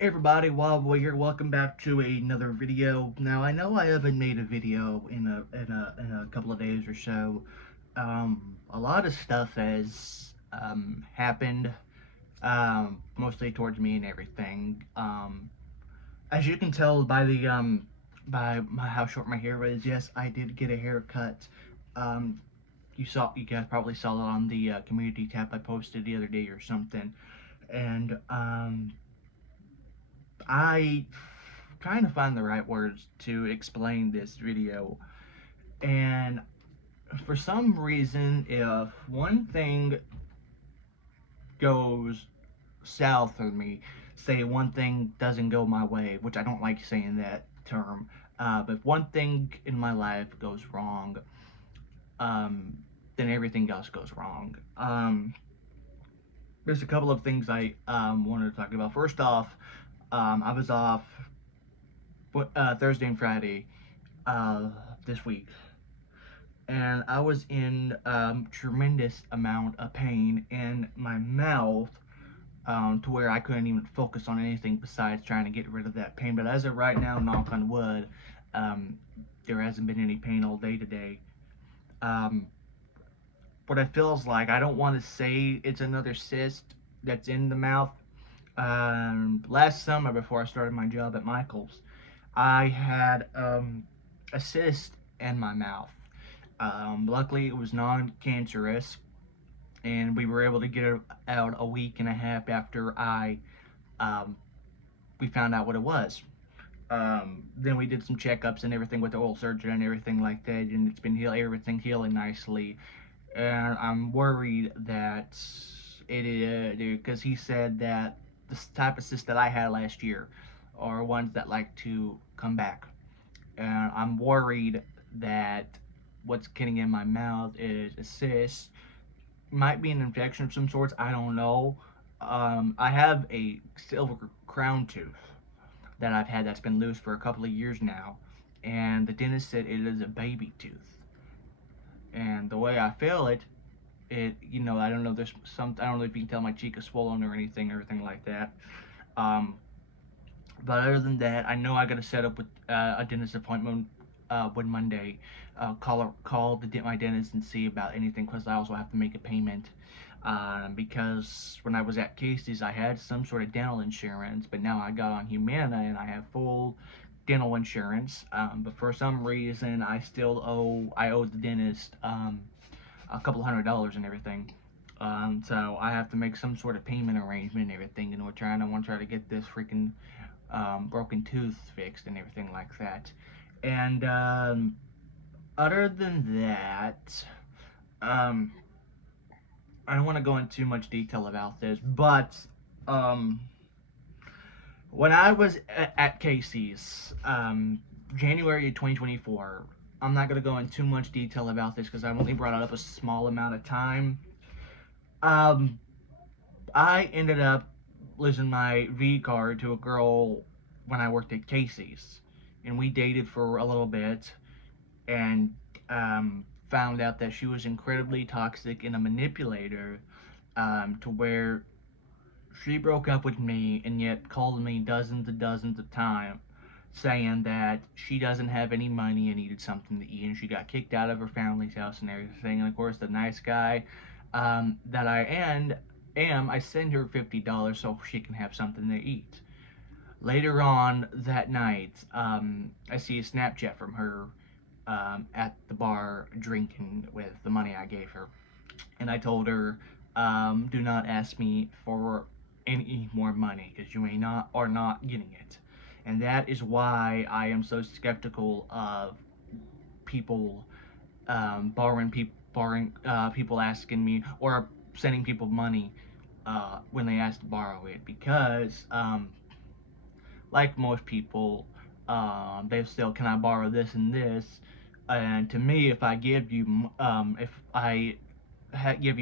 Hey everybody, Wildboy here. Welcome back to another video. Now I know I haven't made a video in a couple of days or so. A lot of stuff has happened, mostly towards me and everything. As you can tell by how short my hair is, yes, I did get a haircut. Um, you guys probably saw it on the community tab I posted the other day or something, and I trying to find the right words to explain this video, and for some reason, if one thing goes south for me, say one thing doesn't go my way, which I don't like saying that term, but if one thing in my life goes wrong, um, then everything else goes wrong. There's a couple of things I wanted to talk about. First off, I was off Thursday and Friday this week, and I was in tremendous amount of pain in my mouth, to where I couldn't even focus on anything besides trying to get rid of that pain. But as of right now, knock on wood, um, there hasn't been any pain all day today. Um, what it feels like, I don't want to say it's another cyst that's in the mouth. Last summer, before I started my job at Michael's, I had a cyst in my mouth. Luckily, it was non-cancerous, and we were able to get it out a week and a half after um, we found out what it was. Then we did some checkups and everything with the oral surgeon and everything like that, and it's been everything healing nicely. And I'm worried that it is because he said that the type of cyst that I had last year are ones that like to come back, and I'm worried that what's getting in my mouth is a cyst. Might be an infection of some sorts. I don't know. I have a silver crown tooth that I've had that's been loose for a couple of years now, and the dentist said it is a baby tooth. And the way I feel it, I don't know. I don't know if you can tell my cheek is swollen or anything like that. Um, But other than that, I know I got to set up with a dentist appointment with Monday. My dentist and see about anything, because I also have to make a payment. Because when I was at Casey's, I had some sort of dental insurance, but now I got on Humana and I have full dental insurance. But for some reason, I owe the dentist a couple $100 and everything. So I have to make some sort of payment arrangement and everything, and I want to try to get this freaking broken tooth fixed and everything like that. And other than that, um, I don't want to go into too much detail about this, but um, when I was at Casey's, January 2024, I'm not going to go into too much detail about this because I've only brought it up a small amount of time. Um, I ended up losing my V card to a girl when I worked at Casey's, and we dated for a little bit, and found out that she was incredibly toxic and a manipulator, to where she broke up with me and yet called me dozens of times saying that she doesn't have any money and needed something to eat, and she got kicked out of her family's house and everything. And of course, the nice guy that I send her $50 so she can have something to eat. Later on that night, I see a Snapchat from her at the bar drinking with the money I gave her. And I told her, do not ask me for any more money because you are not getting it. And that is why I am so skeptical of people people asking me or sending people money when they ask to borrow it, because like most people, they still, can I borrow this and this? And to me, if I give you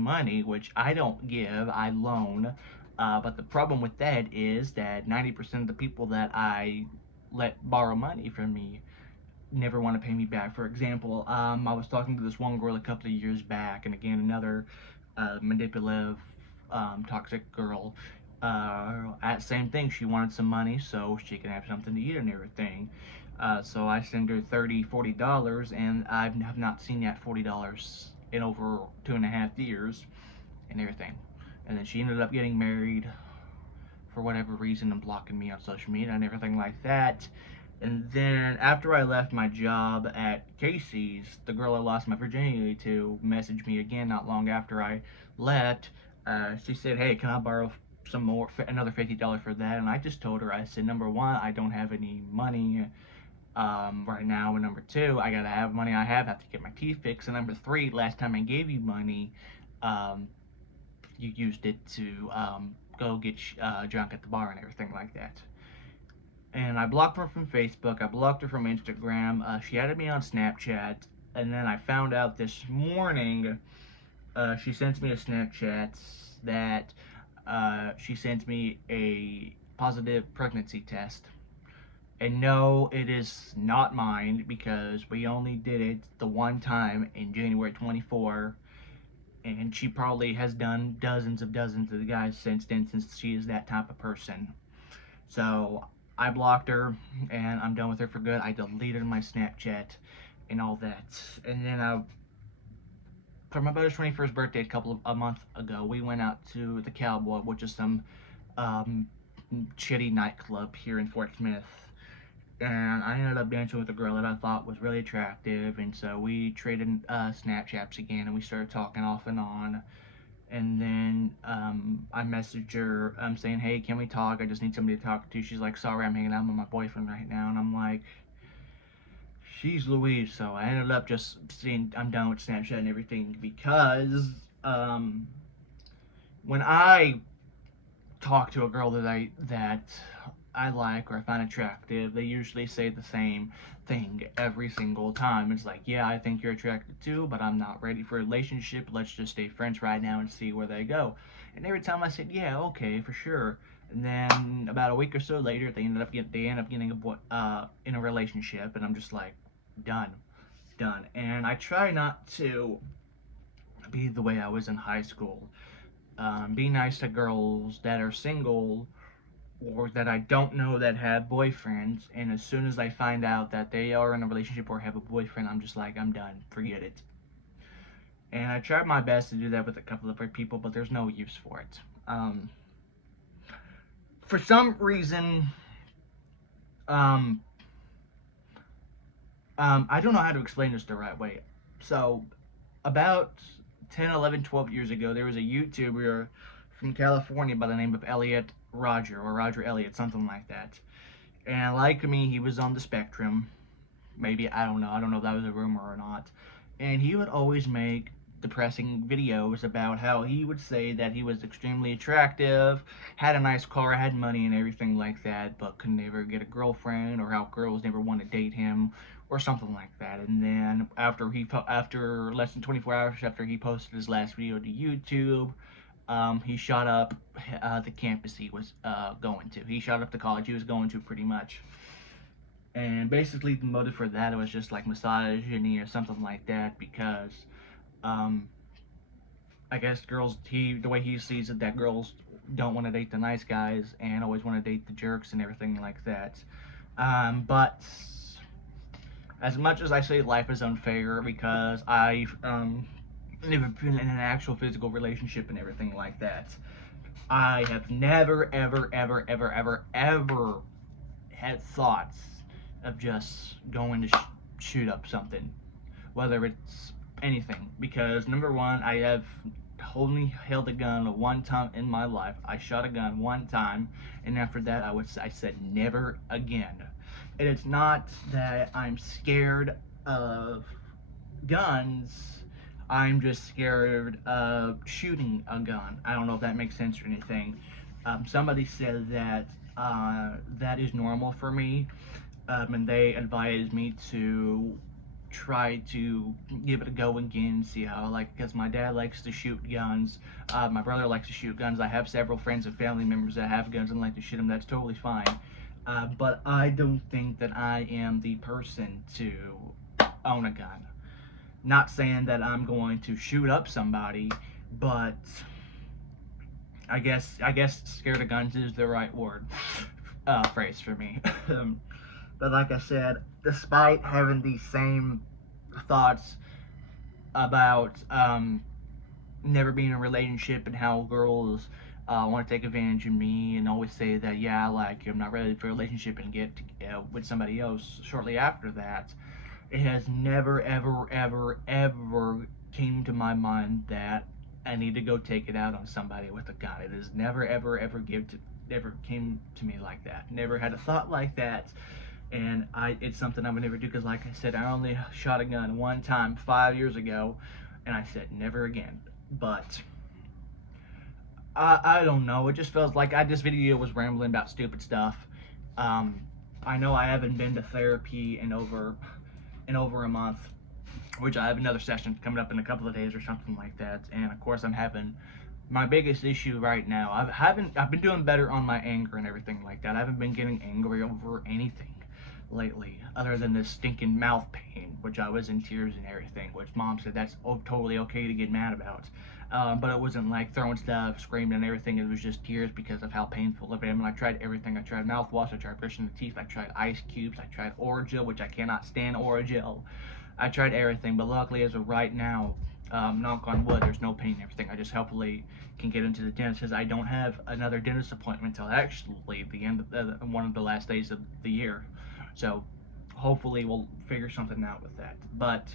money, which I don't give, I loan. But the problem with that is that 90% of the people that I let borrow money from me never want to pay me back. For example, I was talking to this one girl a couple of years back, and again, another manipulative, toxic girl. at same thing, she wanted some money so she can have something to eat and everything. So I sent her $30, $40, and I have not seen that $40 in over 2.5 years and everything. And then she ended up getting married for whatever reason and blocking me on social media and everything like that. And then after I left my job at Casey's, the girl I lost my virginity to messaged me again not long after I left. She said, "Hey, can I borrow some more, another $50 for that?" And I just told her, I said, number one, I don't have any money right now, and number two, I gotta have money. I have to get my teeth fixed. And number three, last time I gave you money, um, you used it to go get drunk at the bar and everything like that. And I blocked her from Facebook. I blocked her from Instagram. She added me on Snapchat, and then I found out this morning. She sent me a Snapchat that she sent me a positive pregnancy test. And no, it is not mine because we only did it the one time in January 24, and she probably has done dozens of the guys since then, since she is that type of person. So I blocked her, and I'm done with her for good. I deleted my Snapchat and all that. And then for my brother's 21st birthday a month ago, we went out to the Cowboy, which is some um, shitty nightclub here in Fort Smith. And I ended up dancing with a girl that I thought was really attractive, and so we traded Snapchats again, and we started talking off and on. And then I messaged her saying, "Hey, can we talk? I just need somebody to talk to." She's like, "Sorry, I'm hanging out with my boyfriend right now." And I'm like, "She's Louise." So I ended up just saying I'm done with Snapchat and everything because when I talk to a girl that I like or I find attractive, they usually say the same thing every single time. It's like, "Yeah, I think you're attracted too, but I'm not ready for a relationship. Let's just stay friends right now and see where they go." And every time I said, "Yeah, okay, for sure." And then about a week or so later, they end up getting in a relationship, and I'm just like, done, done. And I try not to be the way I was in high school. Be nice to girls that are single or that I don't know that have boyfriends, and as soon as I find out that they are in a relationship or have a boyfriend, I'm just like, I'm done, forget it. And I tried my best to do that with a couple of people, but there's no use for it. For some reason, um, I don't know how to explain this the right way. So, about 10, 11, 12 years ago, there was a YouTuber from California by the name of Elliot Rodger, or Roger Elliott, something like that. And like me, he was on the spectrum. Maybe, I don't know. I don't know if that was a rumor or not. And he would always make depressing videos about how he would say that he was extremely attractive, had a nice car, had money and everything like that, but could never get a girlfriend, or how girls never want to date him, or something like that. And then after less than 24 hours after he posted his last video to YouTube, he shot up the campus he was going to. He shot up the college he was going to, pretty much. And basically, the motive for that was just like misogyny or something like that, because um, I guess the way he sees it, that girls don't want to date the nice guys and always want to date the jerks and everything like that. But as much as I say life is unfair because I've never been in an actual physical relationship and everything like that, I have never, ever, ever, ever, ever, ever had thoughts of just going to shoot up something, whether it's anything. Because number one, I have only held a gun one time in my life. I shot a gun one time, and after that, I said never again. And it's not that I'm scared of guns. I'm just scared of shooting a gun. I don't know if that makes sense or anything. Somebody said that that is normal for me, and they advised me to try to give it a go again, see how I like it, because my dad likes to shoot guns, my brother likes to shoot guns, I have several friends and family members that have guns and like to shoot them. That's totally fine, but I don't think that I am the person to own a gun. Not saying that I'm going to shoot up somebody, but I guess scared of guns is the right word phrase for me. But like I said, despite having these same thoughts about never being in a relationship and how girls want to take advantage of me and always say that, yeah, like I'm not ready for a relationship and get with somebody else shortly after that, it has never, ever, ever, ever came to my mind that I need to go take it out on somebody with a gun. It has never, ever, never came to me like that. Never had a thought like that. And it's something I would never do because, like I said, I only shot a gun one time 5 years ago, and I said never again. But I don't know. It just feels like this video was rambling about stupid stuff. Um, I know I haven't been to therapy in over a month, which I have another session coming up in a couple of days or something like that. And of course, I'm having my biggest issue right now. I've been doing better on my anger and everything like that. I haven't been getting angry over anything lately, other than this stinking mouth pain, which I was in tears and everything, which mom said that's totally okay to get mad about. But it wasn't like throwing stuff, screaming and everything. It was just tears because of how painful it is. And I tried everything. I tried mouthwash, I tried brushing the teeth, I tried ice cubes, I tried Orajel, which I cannot stand Orajel. I tried everything, but luckily as of right now, knock on wood, there's no pain and everything. I just hopefully can get into the dentist because I don't have another dentist appointment until actually the end of one of the last days of the year. So hopefully we'll figure something out with that. But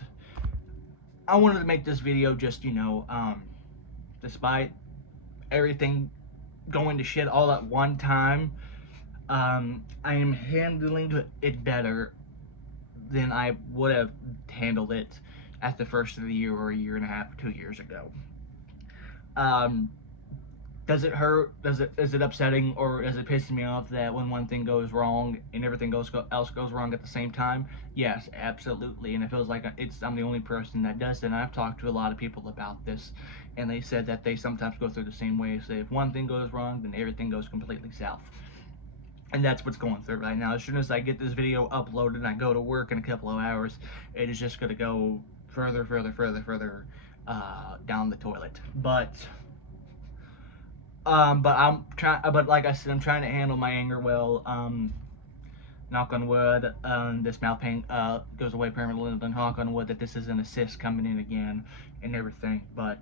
I wanted to make this video just, despite everything going to shit all at one time, I am handling it better than I would have handled it at the first of the year or a year and a half, 2 years ago. Does it hurt? Is it upsetting, or is it pissing me off that when one thing goes wrong and everything else goes wrong at the same time? Yes, absolutely. And it feels like I'm the only person that does it. And I've talked to a lot of people about this, and they said that they sometimes go through the same way. So if one thing goes wrong, then everything goes completely south. And that's what's going through right now. As soon as I get this video uploaded and I go to work in a couple of hours, it is just going to go further down the toilet. But I'm trying. But like I said, I'm trying to handle my anger well. Knock on wood. This mouth pain goes away permanently. Then knock on wood that this isn't a cyst coming in again and everything. But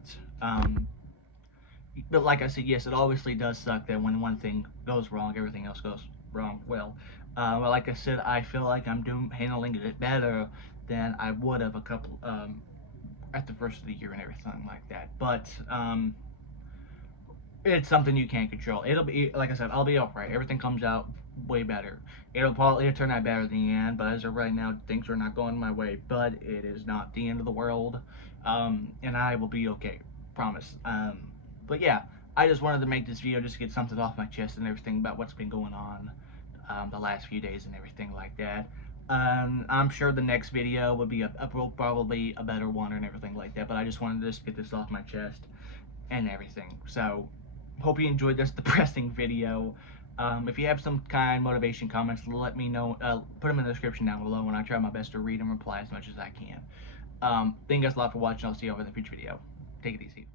like I said, yes, it obviously does suck that when one thing goes wrong, everything else goes wrong. Well, like I said, I feel like I'm handling it better than I would have at the first of the year and everything like that. But it's something you can't control. It'll be, like I said, I'll be alright. Everything comes out way better. It'll probably turn out better in the end, but as of right now, things are not going my way. But it is not the end of the world, and I will be okay. Promise. But yeah, I just wanted to make this video just to get something off my chest and everything about what's been going on the last few days and everything like that. I'm sure the next video will be probably a better one and everything like that, but I just wanted to just get this off my chest and everything. So hope you enjoyed this depressing video. If you have some kind motivation comments, let me know. Put them in the description down below, and I try my best to read and reply as much as I can. Thank you guys a lot for watching. I'll see you over in the future video. Take it easy.